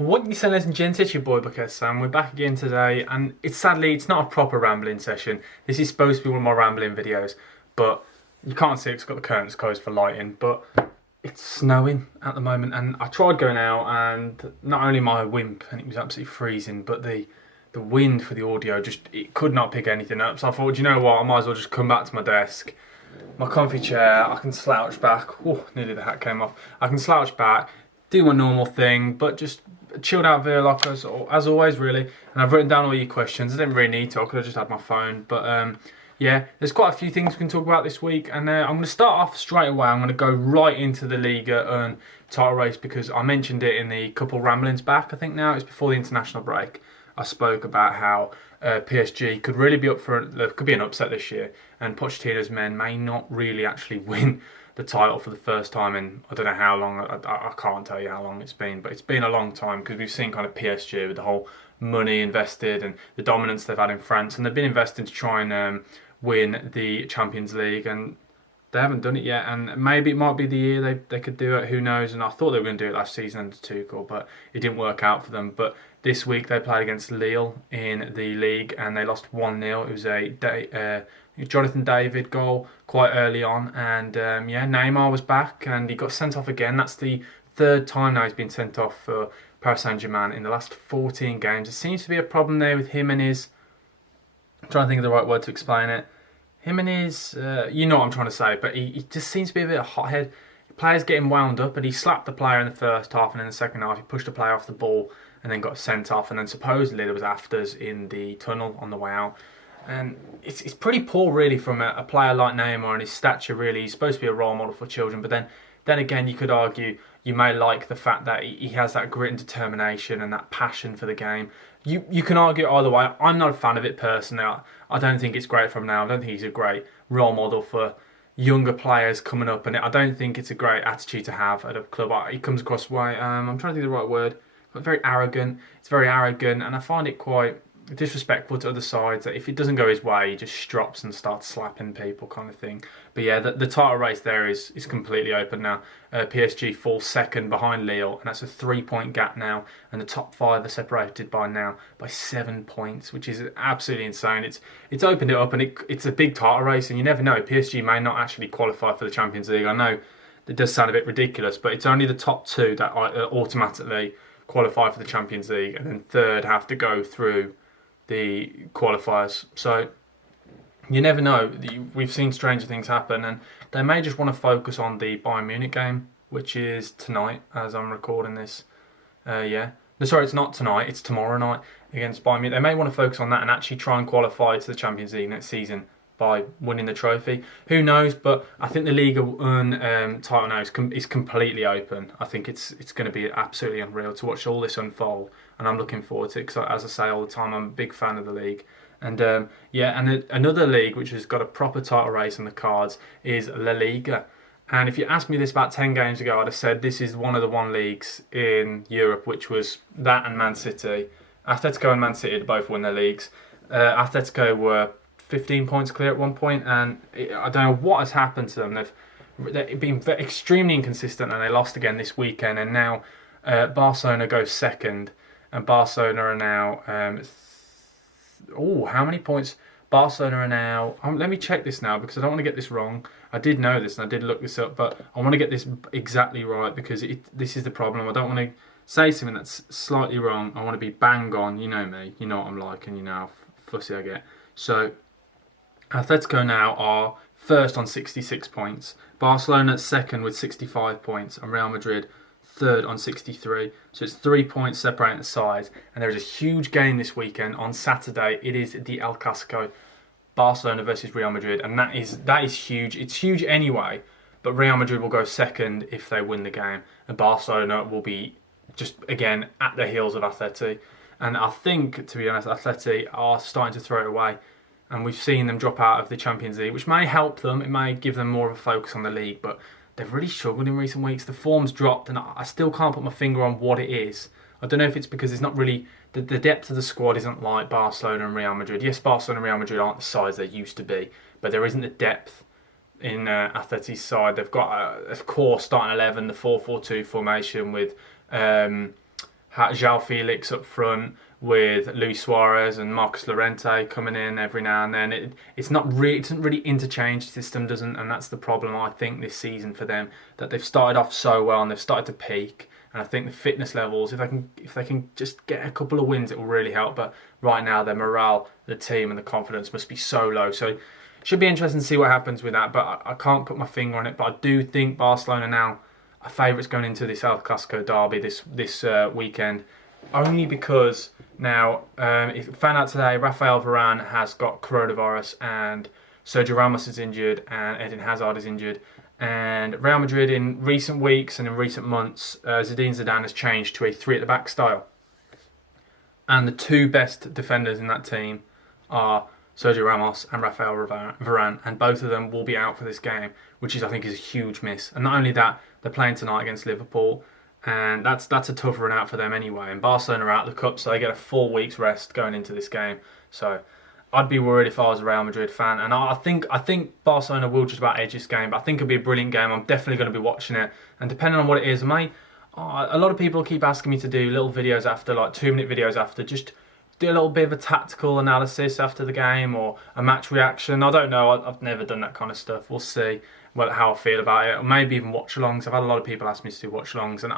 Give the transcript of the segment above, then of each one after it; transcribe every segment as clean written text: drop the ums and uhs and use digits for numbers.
What you say, ladies and gents, it's your boy Bucket Sam. We're back again today, and sadly it's not a proper rambling session. This is supposed to be one of my rambling videos, but you can't see it 'cause it's got the curtains closed for lighting. But it's snowing at the moment, and I tried going out, and not only my wimp, and it was absolutely freezing, but the wind for the audio it could not pick anything up. So I thought, you know what, I might as well just come back to my desk, my comfy chair. I can slouch back. Oh, nearly the hat came off. I can slouch back, do my normal thing, but just chilled out video like as always, really. And I've written down all your questions. I didn't really need to. I could have just had my phone, but yeah, there's quite a few things we can talk about this week, and I'm going to start off straight away. I'm going to go right into the Liga title race, because I mentioned it in the couple ramblings back. I think now it's before the international break. I spoke about how PSG could really be up for there could be an upset this year, and Pochettino's men may not really actually win the title for the first time in I don't know how long. I can't tell you how long it's been, but it's been a long time, because we've seen kind of PSG with the whole money invested and the dominance they've had in France, and they've been investing to try and win the Champions League, and they haven't done it yet. And maybe it might be the year they could do it, who knows. And I thought they were going to do it last season under Tuchel, but it didn't work out for them. But this week they played against Lille in the League, and they lost 1-0. It was a Jonathan David goal quite early on, and yeah, Neymar was back and he got sent off again. That's the third time now he's been sent off for Paris Saint-Germain in the last 14 games. It seems to be a problem there with him and his... I'm trying to think of the right word to explain it. Him and his... you know what I'm trying to say, but he just seems to be a bit of a hothead. Players getting wound up, and he slapped the player in the first half, and in the second half he pushed the player off the ball and then got sent off, and then supposedly there was afters in the tunnel on the way out. And it's pretty poor, really, from a player like Neymar and his stature. Really, he's supposed to be a role model for children, but then again, you could argue you may like the fact that he has that grit and determination and that passion for the game. You can argue either way. I'm not a fan of it personally. I don't think it's great from now. I don't think he's a great role model for younger players coming up, and I don't think it's a great attitude to have at a club. He comes across I'm trying to think of the right word, but very arrogant. It's very arrogant, and I find it quite disrespectful to other sides, that if it doesn't go his way, he just strops and starts slapping people, kind of thing. But yeah, the title race there is completely open now. PSG falls second behind Lille, and that's a 3-point gap now, and the top five are separated by 7 points, which is absolutely insane. It's opened it up, and it's a big title race, and you never know, PSG may not actually qualify for the Champions League. I know it does sound a bit ridiculous, but it's only the top two that automatically qualify for the Champions League, and then third have to go through the qualifiers. So you never know. We've seen stranger things happen, and they may just want to focus on the Bayern Munich game, which is tonight as I'm recording this. Yeah, sorry, it's not tonight, it's tomorrow night against Bayern Munich. They may want to focus on that and actually try and qualify to the Champions League next season by winning the trophy. Who knows? But I think the Ligue 1 title now is completely open. I think it's going to be absolutely unreal to watch all this unfold, and I'm looking forward to it, because as I say all the time, I'm a big fan of the league. And yeah, and another league which has got a proper title race on the cards is La Liga. And if you asked me this about 10 games ago, I'd have said this is one of the one leagues in Europe, which was that and Man City. Atletico and Man City had both won their leagues. Atletico were 15 points clear at one point, and I don't know what has happened to them. They've been extremely inconsistent, and they lost again this weekend. And now Barcelona goes second, and Barcelona are now how many points? Barcelona are now... let me check this now, because I don't want to get this wrong. I did know this, and I did look this up, but I want to get this exactly right, because this is the problem. I don't want to say something that's slightly wrong. I want to be bang on. You know me. You know what I'm like, and you know how fussy I get. So Atletico now are first on 66 points. Barcelona second with 65 points, and Real Madrid third on 63. So it's 3 points separating the sides. And there is a huge game this weekend on Saturday. It is the El Clasico, Barcelona versus Real Madrid, and that is huge. It's huge anyway, but Real Madrid will go second if they win the game, and Barcelona will be just again at the heels of Atleti. And I think, to be honest, Atleti are starting to throw it away, and we've seen them drop out of the Champions League, which may help them. It may give them more of a focus on the league, but they've really struggled in recent weeks. The form's dropped, and I still can't put my finger on what it is. I don't know if it's because it's not really... The depth of the squad isn't like Barcelona and Real Madrid. Yes, Barcelona and Real Madrid aren't the size they used to be, but there isn't the depth in Atleti's side. They've got a core starting 11, the 4-4-2 formation with João Felix up front with Luis Suarez and Marcus Llorente coming in every now and then. It doesn't really interchange. The system doesn't, and that's the problem I think this season for them, that they've started off so well and they've started to peak. And I think the fitness levels, if they can just get a couple of wins, it will really help. But right now, their morale, the team, and the confidence must be so low. So it should be interesting to see what happens with that. But I can't put my finger on it. But I do think Barcelona now are favourites going into this El Clasico derby this weekend, only because now found out today Rafael Varane has got coronavirus and Sergio Ramos is injured and Eden Hazard is injured. And Real Madrid in recent weeks and in recent months, Zinedine Zidane has changed to a 3 at the back style. And the two best defenders in that team are Sergio Ramos and Rafael Varane, and both of them will be out for this game, which I think is a huge miss. And not only that, they're playing tonight against Liverpool, and that's a tough run out for them anyway. And Barcelona are out of the cup, so they get a full week's rest going into this game. So I'd be worried if I was a Real Madrid fan, and I think Barcelona will just about edge this game. But I think it'll be a brilliant game. I'm definitely going to be watching it, and depending on what it is, a lot of people keep asking me to do little videos after, like 2-minute videos after, just do a little bit of a tactical analysis after the game or a match reaction. I don't know. I've never done that kind of stuff. We'll see how I feel about it, or maybe even watch-alongs. I've had a lot of people ask me to do watch-alongs, and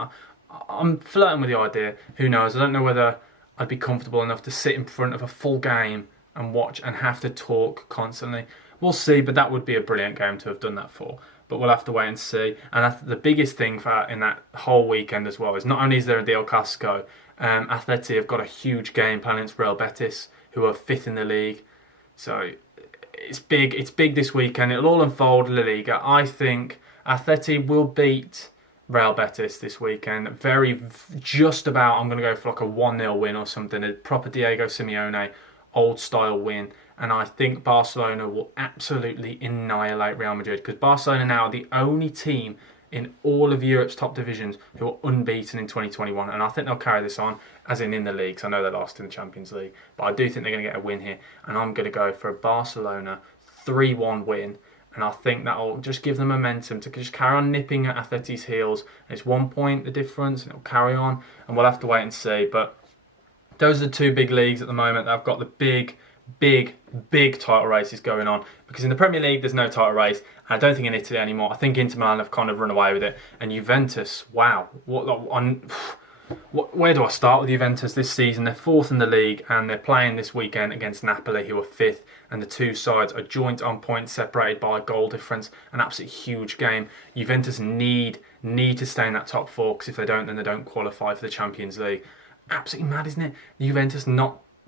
I'm flirting with the idea. Who knows? I don't know whether I'd be comfortable enough to sit in front of a full game and watch and have to talk constantly. We'll see, but that would be a brilliant game to have done that for. But we'll have to wait and see. And the biggest thing in that whole weekend as well is not only is there a El Clasico, Atleti have got a huge game playing against Real Betis, who are 5th in the league. So it's big. It's big this weekend. It'll all unfold in La Liga. I think Atleti will beat Real Betis this weekend. Just about. I'm going to go for like a 1-0 win or something. A proper Diego Simeone old style win. And I think Barcelona will absolutely annihilate Real Madrid, because Barcelona now are the only team in all of Europe's top divisions who are unbeaten in 2021. And I think they'll carry this on, as in the leagues. I know they lost in the Champions League, but I do think they're going to get a win here. And I'm going to go for a Barcelona 3-1 win. And I think that'll just give them momentum to just carry on nipping at Atleti's heels. It's 1 point the difference, and it'll carry on. And we'll have to wait and see. But those are the two big leagues at the moment that have got the big title races going on, because in the Premier League there's no title race, and I don't think in Italy anymore. I think Inter Milan have kind of run away with it, and Juventus, wow, where do I start with Juventus this season? They're 4th in the league, and they're playing this weekend against Napoli, who are 5th, and the two sides are joint on points, separated by a goal difference. An absolutely huge game. Juventus need to stay in that top 4, because if they don't, then they don't qualify for the Champions League. Absolutely mad, isn't it? Juventus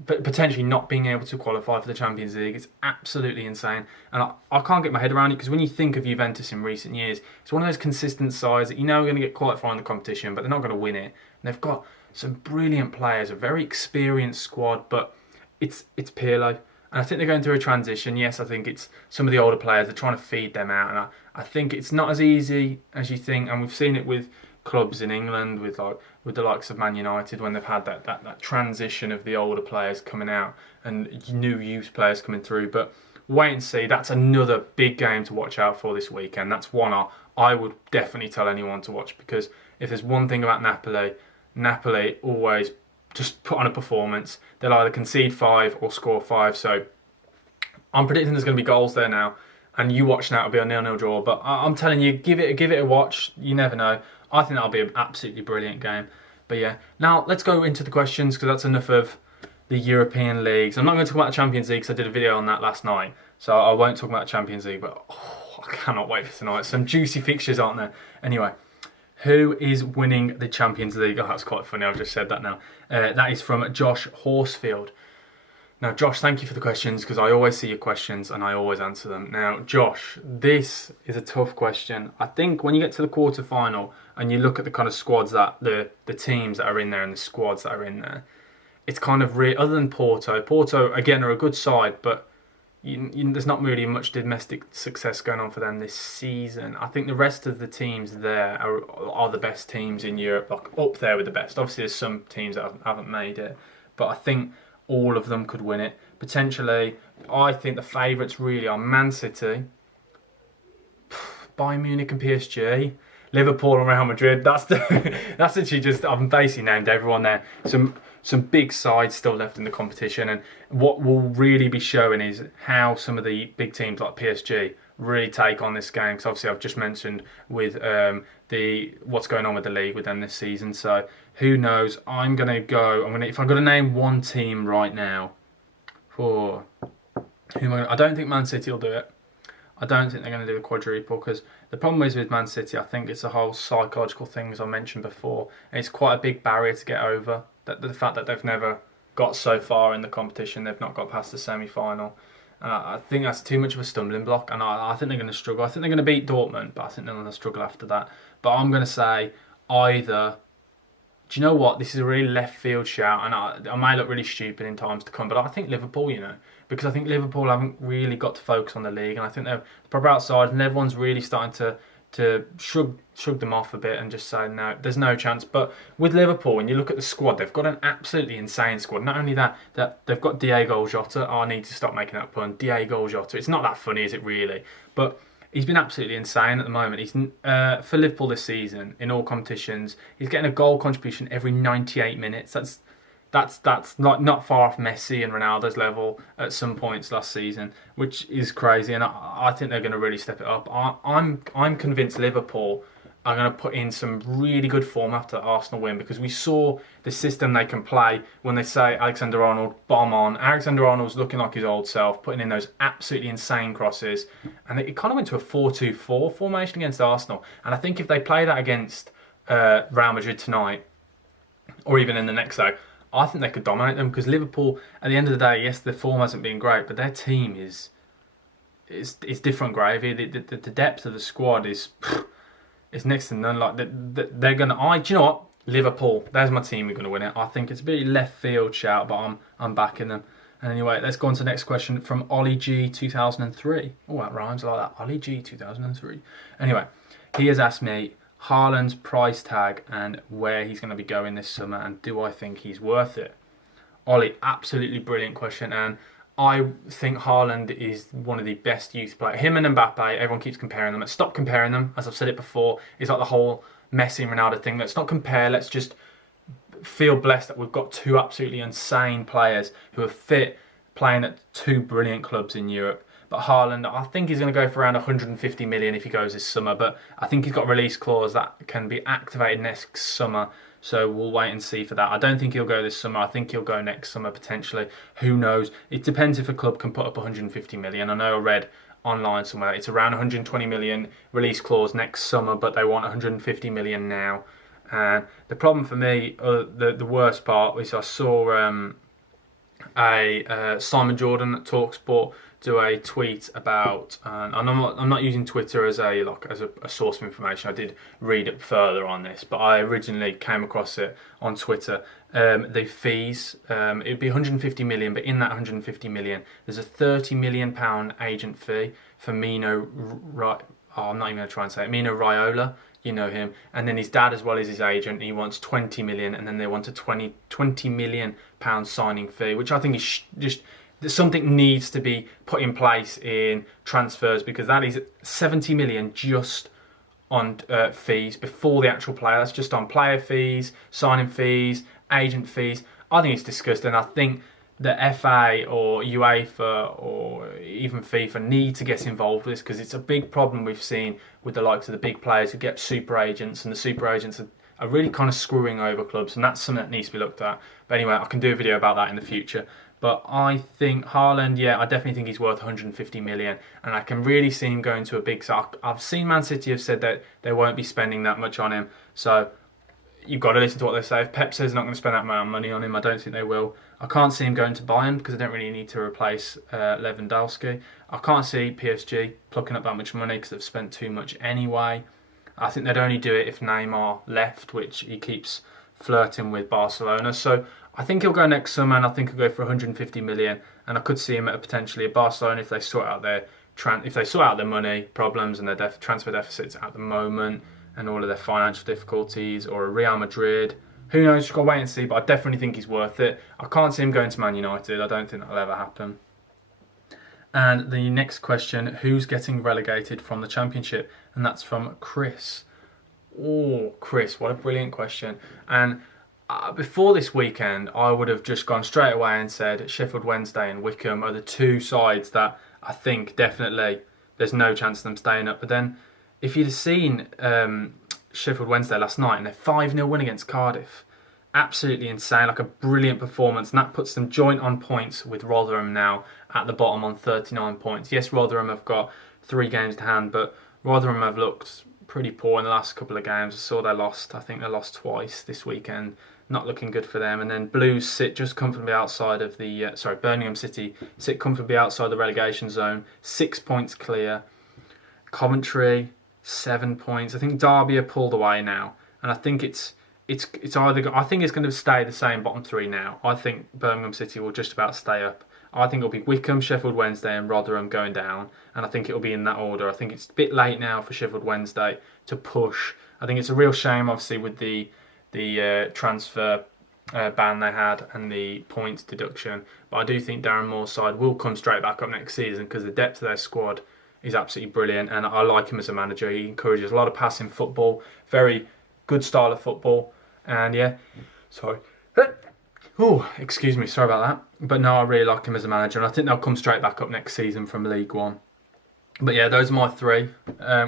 potentially not being able to qualify for the Champions League. It's absolutely insane, and I can't get my head around it, because when you think of Juventus in recent years, it's one of those consistent sides that you know are going to get quite far in the competition, but they're not going to win it. And they've got some brilliant players, a very experienced squad, but it's Pirlo, and I think they're going through a transition. Yes, I think it's some of the older players, they're trying to feed them out, and I think it's not as easy as you think, and we've seen it with clubs in England, with the likes of Man United, when they've had that transition of the older players coming out and new youth players coming through. But wait and see. That's another big game to watch out for this weekend. That's one I would definitely tell anyone to watch, because if there's one thing about Napoli always just put on a performance. They'll either concede 5 or score 5. So I'm predicting there's going to be goals there now, and you watch now, it'll be a 0-0 draw. But I'm telling you, give it a watch. You never know. I think that'll be an absolutely brilliant game. But yeah, now let's go into the questions, because that's enough of the European leagues. I'm not going to talk about the Champions League, because I did a video on that last night. So I won't talk about the Champions League, but I cannot wait for tonight. Some juicy fixtures, aren't there? Anyway, who is winning the Champions League? Oh, that's quite funny. I've just said that now. That is from Josh Horsfield. Now, Josh, thank you for the questions, because I always see your questions and I always answer them. Now, Josh, this is a tough question. I think when you get to the quarter-final and you look at the kind of squads that the teams that are in there and the squads that are in there, it's kind of other than Porto, again, are a good side, but there's not really much domestic success going on for them this season. I think the rest of the teams there are the best teams in Europe, like up there with the best. Obviously, there's some teams that haven't made it, but I think all of them could win it. Potentially, I think the favourites really are Man City, Bayern Munich and PSG. Liverpool and Real Madrid. That's that's literally just, I've basically named everyone there. Some big sides still left in the competition, and what will really be showing is how some of the big teams like PSG really take on this game. Because obviously I've just mentioned with what's going on with the league with them this season. So who knows? If I'm gonna name one team right now, I don't think Man City will do it. I don't think they're going to do a quadruple, because the problem is with Man City, I think it's a whole psychological thing, as I mentioned before. And it's quite a big barrier to get over. That the fact that they've never got so far in the competition, they've not got past the semi-final. I think that's too much of a stumbling block, and I think they're going to struggle. I think they're going to beat Dortmund, but I think they're going to struggle after that. But I'm going to say either... Do you know what? This is a really left field shout, and I may look really stupid in times to come, but I think Liverpool, because I think Liverpool haven't really got to focus on the league, and I think they're proper outside, and everyone's really starting to shrug them off a bit and just say, no, there's no chance. But with Liverpool, when you look at the squad, they've got an absolutely insane squad. Not only that they've got Diego Jota. I need to stop making that pun. Diego Jota. It's not that funny, is it really? But he's been absolutely insane at the moment. He's for Liverpool this season in all competitions. He's getting a goal contribution every 98 minutes. That's not far off Messi and Ronaldo's level at some points last season, which is crazy. And I think they're going to really step it up. I'm convinced Liverpool are going to put in some really good form after Arsenal win, because we saw the system they can play when they say Alexander-Arnold, bomb on. Alexander-Arnold's looking like his old self, putting in those absolutely insane crosses. And it kind of went to a 4-2-4 formation against Arsenal. And I think if they play that against Real Madrid tonight, or even in the next day, I think they could dominate them, because Liverpool, at the end of the day, yes, their form hasn't been great, but their team is different gravy. The depth of the squad is next to none. Like they're gonna. Do you know what? Liverpool. There's my team. We're gonna win it. I think it's a bit left field shout, but I'm backing them. And anyway, let's go on to the next question from Ollie G 2003. Oh, that rhymes. I like that. Ollie G 2003. Anyway, he has asked me Haaland's price tag and where he's going to be going this summer, and do I think he's worth it? Ollie, absolutely brilliant question, and I think Haaland is one of the best youth players. Him and Mbappe, everyone keeps comparing them. Stop comparing them, as I've said it before. It's like the whole Messi and Ronaldo thing. Let's not compare, let's just feel blessed that we've got two absolutely insane players who are fit, playing at two brilliant clubs in Europe. But Haaland, I think he's going to go for around 150 million if he goes this summer. But I think he's got a release clause that can be activated next summer. So we'll wait and see for that. I don't think he'll go this summer. I think he'll go next summer potentially. Who knows? It depends if a club can put up 150 million. I know I read online somewhere it's around 120 million release clause next summer, but they want 150 million now. And the problem for me, the worst part, is I saw Simon Jordan at TalkSport do a tweet about, and I'm not using Twitter as a source of information. I did read it further on this, but I originally came across it on Twitter. The fees, it'd be 150 million, but in that 150 million, there's a 30 million pound agent fee for Mino. I'm not even going to try and say it. Mino Raiola, you know him, and then his dad as well as his agent. He wants 20 million, and then they want a 20 million pound signing fee, which I think is just. Something needs to be put in place in transfers, because that is 70 million just on fees before the actual player. That's just on player fees, signing fees, agent fees. I think it's disgusting. I think the FA or UEFA or even FIFA need to get involved with this, because it's a big problem we've seen with the likes of the big players who get super agents, and the super agents are really kind of screwing over clubs, and that's something that needs to be looked at. But anyway, I can do a video about that in the future. But I think Haaland, yeah, I definitely think he's worth 150 million. And I can really see him going to a big... So I've seen Man City have said that they won't be spending that much on him. So you've got to listen to what they say. If Pep says they're not going to spend that amount of money on him, I don't think they will. I can't see him going to Bayern, because they don't really need to replace Lewandowski. I can't see PSG plucking up that much money, because they've spent too much anyway. I think they'd only do it if Neymar left, which he keeps flirting with Barcelona. So I think he'll go next summer, and I think he'll go for 150 million. And I could see him at potentially a Barcelona if they sort out their money problems and their transfer deficits at the moment, and all of their financial difficulties, or a Real Madrid. Who knows? Just got to wait and see. But I definitely think he's worth it. I can't see him going to Man United. I don't think that'll ever happen. And the next question: who's getting relegated from the Championship? And that's from Chris. Oh, Chris, what a brilliant question. And before this weekend, I would have just gone straight away and said Sheffield Wednesday and Wickham are the two sides that I think definitely there's no chance of them staying up. But then, if you'd have seen Sheffield Wednesday last night and their 5-0 win against Cardiff, absolutely insane, like a brilliant performance, and that puts them joint on points with Rotherham now at the bottom on 39 points. Yes, Rotherham have got 3 games to hand, but Rotherham have looked pretty poor in the last couple of games. I saw they lost. I think they lost twice this weekend. Not looking good for them. And then Blues sit just comfortably outside of the... Birmingham City sit comfortably outside the relegation zone. 6 points clear. Coventry, 7 points. I think Derby are pulled away now. And I think it's either... I think it's going to stay the same bottom 3 now. I think Birmingham City will just about stay up. I think it'll be Wickham, Sheffield Wednesday and Rotherham going down. And I think it'll be in that order. I think it's a bit late now for Sheffield Wednesday to push. I think it's a real shame, obviously, with the transfer ban they had and the points deduction. But I do think Darren Moore's side will come straight back up next season because the depth of their squad is absolutely brilliant. And I like him as a manager. He encourages a lot of passing football. Very good style of football. And yeah, sorry. Oh, excuse me, sorry about that. But no, I really like him as a manager, and I think they'll come straight back up next season from League One. But yeah, those are my 3,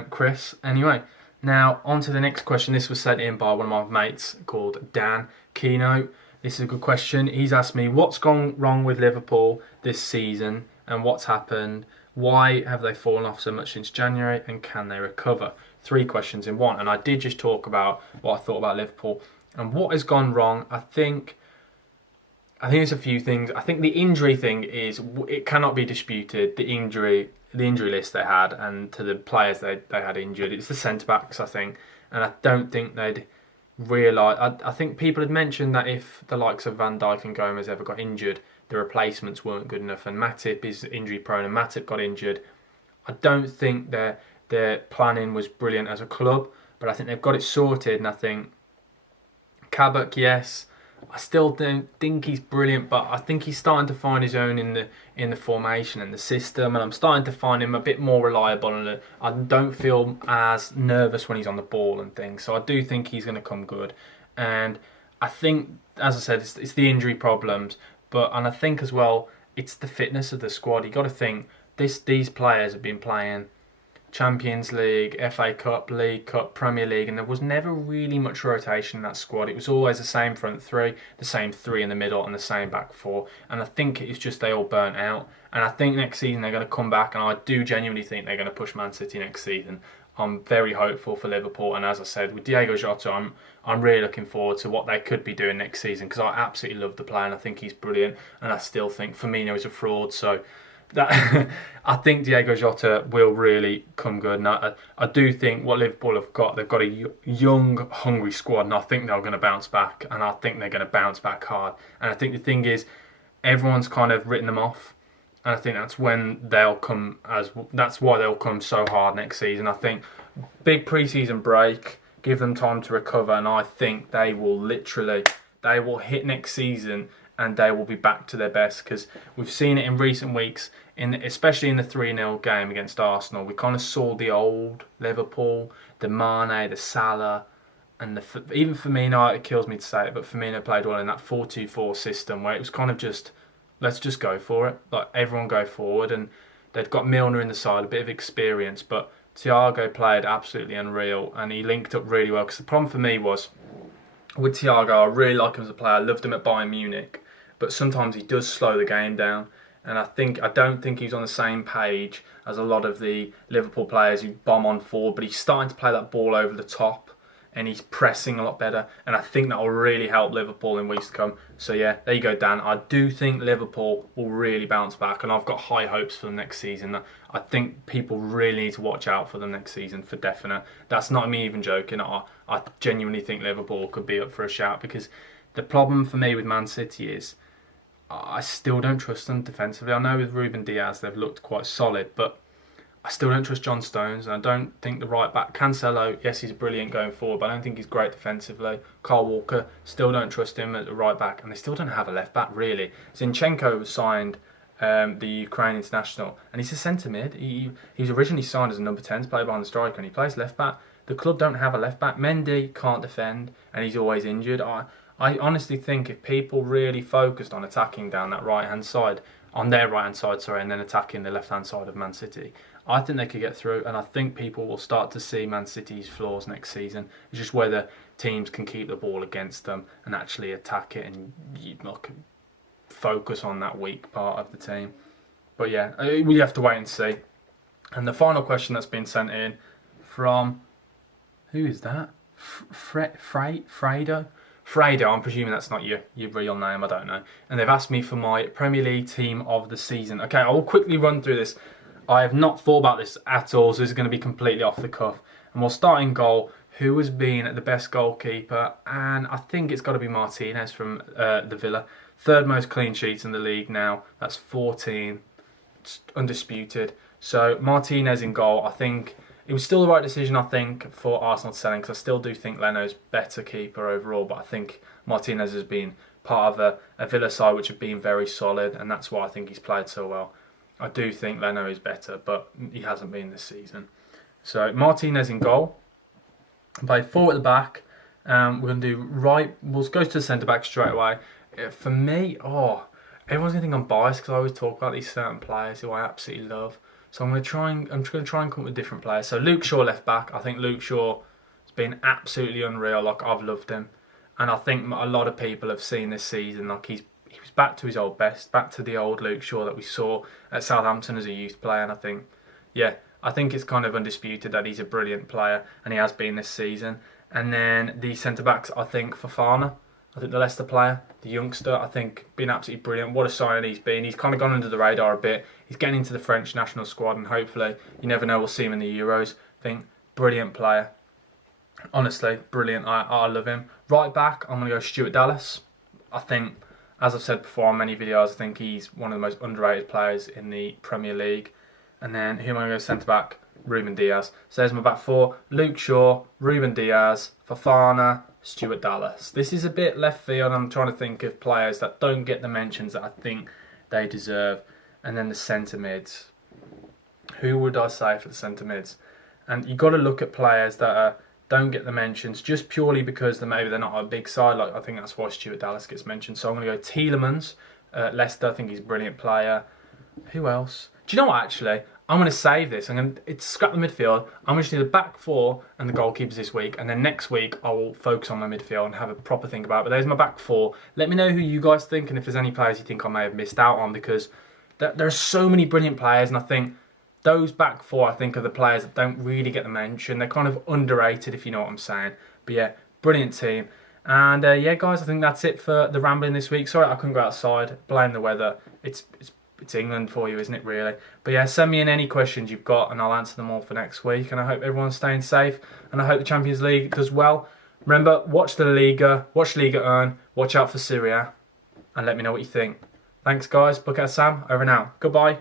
Chris. Anyway, now on to the next question. This was sent in by one of my mates called Dan Keno. This is a good question. He's asked me, what's gone wrong with Liverpool this season and what's happened? Why have they fallen off so much since January, and can they recover? 3 questions in one. And I did just talk about what I thought about Liverpool. And what has gone wrong, I think there's a few things. I think the injury thing is, it cannot be disputed. The injury list they had, and to the players they had injured, it's the centre backs, I think. And I don't think they'd realise. I think people had mentioned that if the likes of Van Dijk and Gomez ever got injured, the replacements weren't good enough. And Matip is injury prone, and Matip got injured. I don't think their planning was brilliant as a club, but I think they've got it sorted. And I think Kabak, yes. I still don't think he's brilliant, but I think he's starting to find his own in the formation and the system, and I'm starting to find him a bit more reliable, and I don't feel as nervous when he's on the ball and things. So I do think he's going to come good, and I think, as I said, it's the injury problems, and I think as well it's the fitness of the squad. You got to think these players have been playing Champions League, FA Cup, League Cup, Premier League, and there was never really much rotation in that squad. It was always the same front 3, the same 3 in the middle, and the same back 4. And I think it's just they all burnt out. And I think next season they're going to come back, and I do genuinely think they're going to push Man City next season. I'm very hopeful for Liverpool, and as I said, with Diego Jota, I'm really looking forward to what they could be doing next season, because I absolutely love the player, and I think he's brilliant, and I still think Firmino is a fraud, so that I think Diego Jota will really come good. And I do think what Liverpool have got, they've got a young, hungry squad, and I think they're going to bounce back, and I think they're going to bounce back hard. And I think the thing is, everyone's kind of written them off, and I think that's when that's why they'll come so hard next season. I think big pre-season break, give them time to recover, and I think they will hit next season, and they will be back to their best, because we've seen it in recent weeks, especially in the 3-0 game against Arsenal. We kind of saw the old Liverpool, the Mane, the Salah, and even Firmino. It kills me to say it, but Firmino played well in that 4-2-4 system, where it was kind of just, let's just go for it. Like, everyone go forward, and they've got Milner in the side, a bit of experience, but Thiago played absolutely unreal, and he linked up really well, because the problem for me was, with Thiago, I really like him as a player. I loved him at Bayern Munich. But sometimes he does slow the game down, and I don't think he's on the same page as a lot of the Liverpool players who bomb on forward, but he's starting to play that ball over the top, and he's pressing a lot better, and I think that will really help Liverpool in weeks to come. So yeah, there you go, Dan. I do think Liverpool will really bounce back, and I've got high hopes for them next season. I think people really need to watch out for them next season, for definite. That's not me even joking. I genuinely think Liverpool could be up for a shout, because the problem for me with Man City is, I still don't trust them defensively. I know with Ruben Diaz they've looked quite solid, but I still don't trust John Stones, and I don't think the right back, Cancelo, yes, he's brilliant going forward, but I don't think he's great defensively. Kyle Walker, still don't trust him at the right back, and they still don't have a left back really. Zinchenko was signed the Ukraine international, and he's a centre mid. He was originally signed as a number 10 to play behind the striker, and he plays left back. the club don't have a left back. Mendy can't defend and he's always injured. I honestly think if people really focused on attacking down that right hand side, on their right hand side, sorry, and then attacking the left hand side of Man City, I think they could get through, and I think people will start to see Man City's flaws next season. It's just whether teams can keep the ball against them and actually attack it and focus on that weak part of the team. But yeah, we have to wait and see. And the final question that's been sent in from, who is that? Fredo? Fredo, I'm presuming that's not your real name, I don't know. And they've asked me for my Premier League team of the season. Okay, I will quickly run through this. I have not thought about this at all, so this is going to be completely off the cuff. And we'll start in goal. Who has been the best goalkeeper? And I think it's got to be Martinez from the Villa. Third most clean sheets in the league now. That's 14. It's undisputed. So Martinez in goal, I think it was still the right decision, I think, for Arsenal to sell him, because I still do think Leno's better keeper overall, but I think Martinez has been part of a Villa side which have been very solid, and that's why I think he's played so well. I do think Leno is better, but he hasn't been this season. So Martinez in goal. Play 4 at the back. We're going to do right. We'll go to the centre back straight away. For me, everyone's going to think I'm biased because I always talk about these certain players who I absolutely love. So I'm just going to try and come up with different players. So Luke Shaw left back. I think Luke Shaw has been absolutely unreal. Like, I've loved him, and I think a lot of people have seen this season. Like, he was back to his old best, back to the old Luke Shaw that we saw at Southampton as a youth player. And I think it's kind of undisputed that he's a brilliant player, and he has been this season. And then the centre backs, I think Fofana. I think the Leicester player, the youngster, I think been absolutely brilliant. What a signing he's been. He's kind of gone under the radar a bit. He's getting into the French national squad, and hopefully, you never know, we'll see him in the Euros. I think brilliant player. Honestly, brilliant. I love him. Right back, I'm going to go Stuart Dallas. I think, as I've said before on many videos, I think he's one of the most underrated players in the Premier League. And then who am I going to go centre back? Ruben Diaz. So there's my back 4. Luke Shaw, Ruben Diaz, Fofana, Stuart Dallas. This is a bit left field. I'm trying to think of players that don't get the mentions that I think they deserve. And then the centre mids. Who would I say for the centre mids? And you've got to look at players that don't get the mentions just purely because maybe they're not a big side. Like, I think that's why Stuart Dallas gets mentioned. So I'm going to go Tielemans. Leicester, I think he's a brilliant player. Who else? Do you know what, actually? I'm going to save this. It's scrap the midfield. I'm going to do the back 4 and the goalkeepers this week. And then next week, I will focus on my midfield and have a proper think about it. But there's my back 4. Let me know who you guys think and if there's any players you think I may have missed out on, because there are so many brilliant players. And I think those back 4, I think, are the players that don't really get the mention. They're kind of underrated, if you know what I'm saying. But yeah, brilliant team. And yeah, guys, I think that's it for the rambling this week. Sorry I couldn't go outside. Blame the weather. It's England for you, isn't it, really? But yeah, send me in any questions you've got and I'll answer them all for next week. And I hope everyone's staying safe. And I hope the Champions League does well. Remember, watch the Liga, watch Liga Earn, watch out for Syria, and let me know what you think. Thanks, guys. Book out Sam. Over and out. Goodbye.